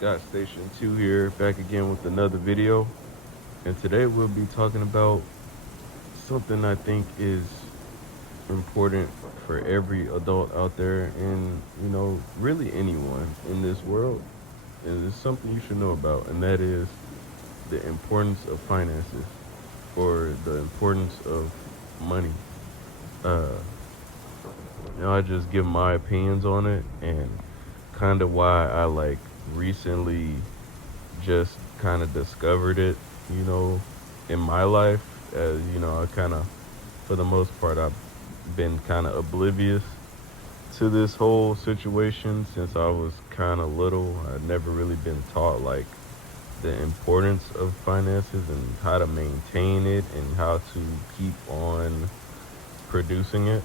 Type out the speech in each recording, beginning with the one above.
Got Station 2 here, back again with another video. And today we'll be talking about something I think is important for every adult out there and, really anyone in this world. And it's something you should know about, and that is the importance of finances or the importance of money. Uh, I just give my opinions on it and kind of why I recently just kind of discovered it, you know, in my life. As I kind of, for the most part, I've been kind of oblivious to this whole situation since I was kind of little. I'd never really been taught the importance of finances and how to maintain it and how to keep on producing it.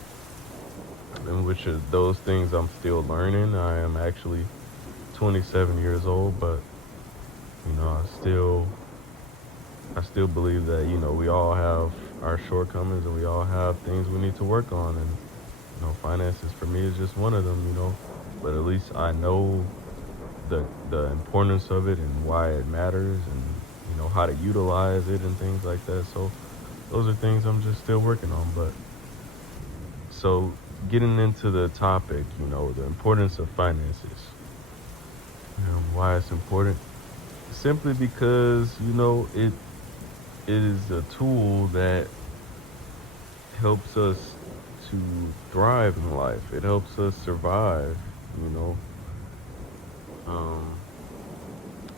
And which is those things I'm still learning. I am actually 27 years old, but you know, I still I still believe that, we all have our shortcomings and we all have things we need to work on. And, finances for me is just one of them. But at least I know the importance of it and why it matters and, how to utilize it and things like that. So those are things I'm just still working on. But so getting into the topic, the importance of finances, why it's important. Simply because, it is a tool that helps us to thrive in life. It helps us survive, you know. Um,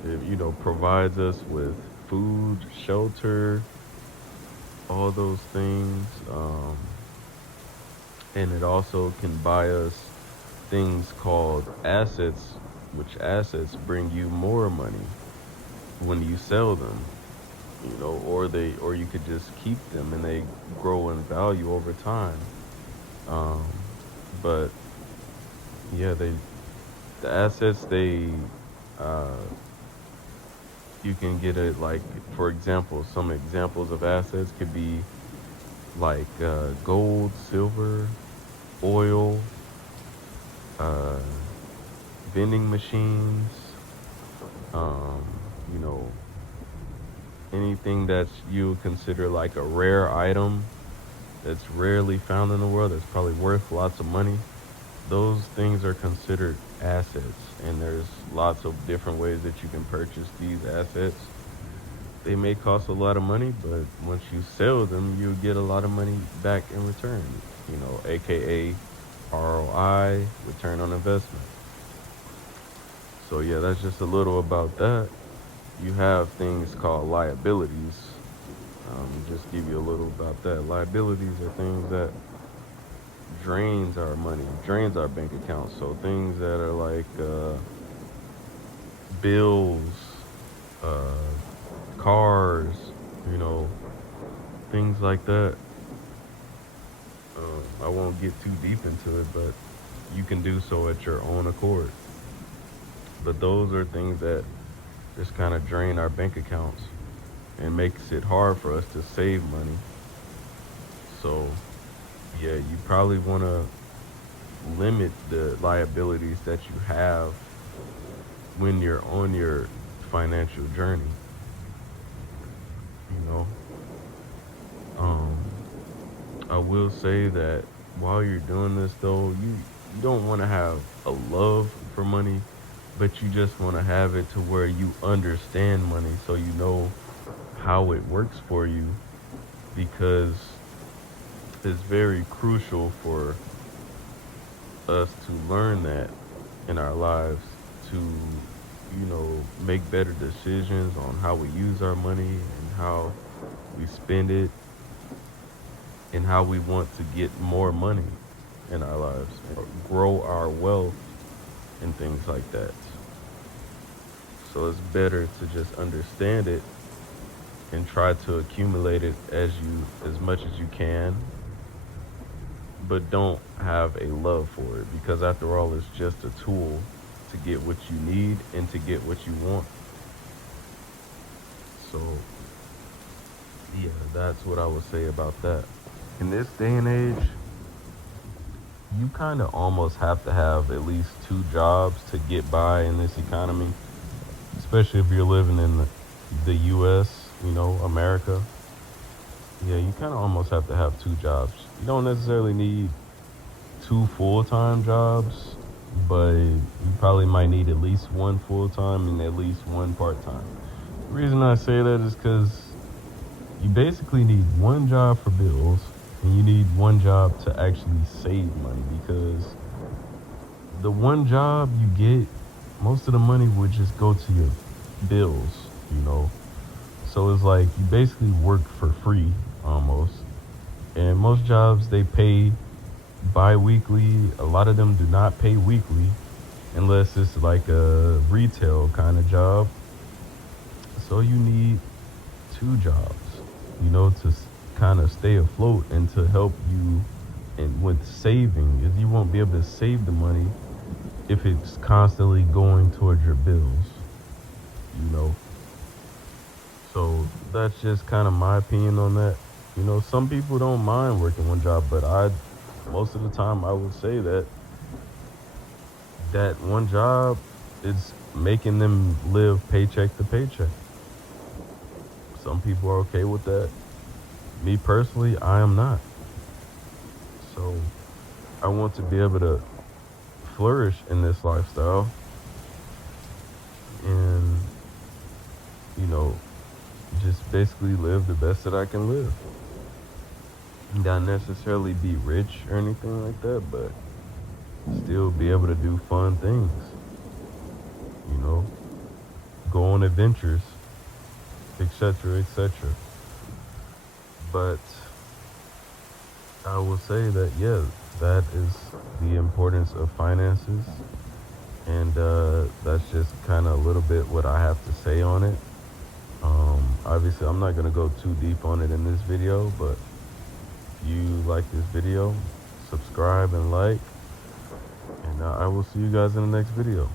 it, provides us with food, shelter, all those things. And it also can buy us things called assets, which assets bring you more money when you sell them, or you could just keep them and they grow in value over time. Um, but yeah, the assets uh, you can get it like, for example, some examples of assets could be gold, silver, oil, uh, vending machines, um, you know, anything that you would consider like a rare item that's rarely found in the world that's probably worth lots of money. Those things are considered assets, and there's lots of different ways that you can purchase these assets. They may cost a lot of money, but once you sell them, you get a lot of money back in return, aka ROI, return on investment. So yeah, that's just a little about that. You have things called liabilities. Just give you a little about that. Liabilities are things that drains our money, drains our bank accounts. So things that are bills, uh, cars, you know, things like that. I won't get too deep into it, but you can do so at your own accord. But those are things that just kind of drain our bank accounts and makes it hard for us to save money. So, yeah, you probably want to limit the liabilities that you have when you're on your financial journey. You know, um, I will say that while you're doing this, though, you don't want to have a love for money, but you just want to have it to where you understand money, so you know how it works for you, because it's very crucial for us to learn that in our lives to, make better decisions on how we use our money and how we spend it and how we want to get more money in our lives and grow our wealth and things like that. So it's better to just understand it and try to accumulate it as much as you can, but don't have a love for it, because after all, it's just a tool to get what you need and to get what you want. So yeah, that's what I would say about that. In this day and age, you kind of almost have to have at least two jobs to get by in this economy. especially if you're living in the U.S., you know, America. Yeah, you kind of almost have to have two jobs. You don't necessarily need two full-time jobs, but you probably might need at least one full-time and at least one part-time. The reason I say that is because you basically need one job for bills and you need one job to actually save money, because the one job you get, most of the money would just go to your bills, you know. So it's like you basically work for free almost. And most jobs, they pay bi-weekly. A lot of them do not pay weekly unless it's like a retail kind of job. So you need two jobs, you know, to kind of stay afloat and to help you and with saving. If you won't be able to save the money if it's constantly going towards your bills, you know. So that's just kind of my opinion on that. You know, some people don't mind working one job, but most of the time, I would say that that one job is making them live paycheck to paycheck. Some people are okay with that. Me personally, I am not. So I want to be able to flourish in this lifestyle and, you know, just basically live the best that I can live. Not necessarily be rich or anything like that, but still be able to do fun things, you know, go on adventures, etc., etc. But I will say that, yeah, that is the importance of finances. And that's just kind of a little bit what I have to say on it. Obviously, I'm not going to go too deep on it in this video, but if you like this video, subscribe and like. And I will see you guys in the next video.